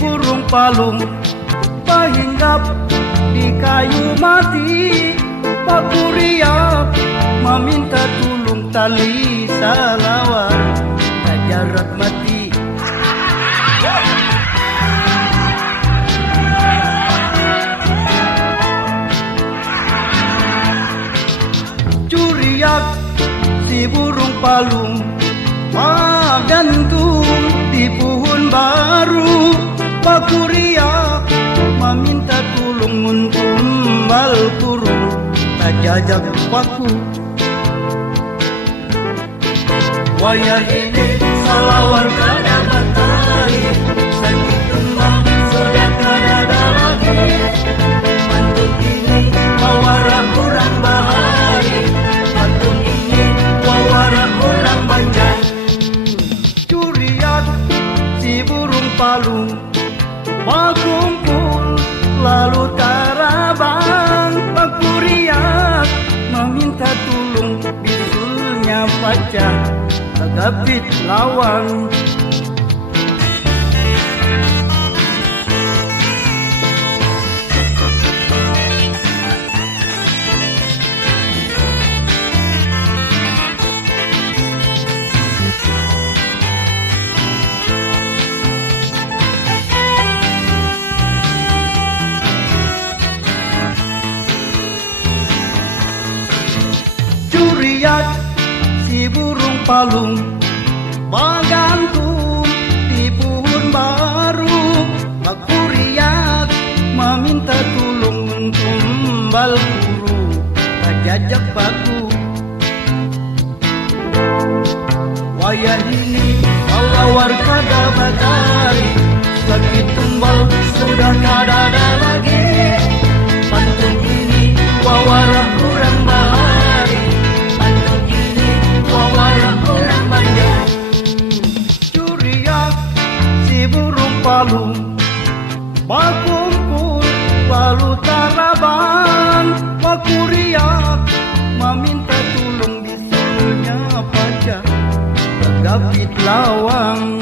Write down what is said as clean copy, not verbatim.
burung palung pahinggap di kayu mati. Pak Curiak meminta tulung tali salawar jarak mati. Curiak si burung palung gantung di pohon baru. Pak Curiak meminta tulung muntumbal kurung tak jajak paku. Wayah ini salawar kada matahari, sakit tumbang sudah kada ada lagi. Pantun ini wawara kurang bahari, pantun ini wawara kurang Banjar. Curiak si burung palung berkumpul lalu tarabang. Pak Curiak meminta tulung bisulnya pacah kegapit lawang. Curiak si burung palung bergantung di pohon baru. Pak Curiak meminta tulung tumbal guru jajak paku. Wayah ini salawar kada batari, sakit tumbal sudah kada ada lagi. Pantun ini wawara kurang bahari, pantun ini wawara kurang Banjar. Curiak si burung palung berkumpul lalu tarabang. Pak Curiak meminta tulung bisulnya pacah kegapit lawang.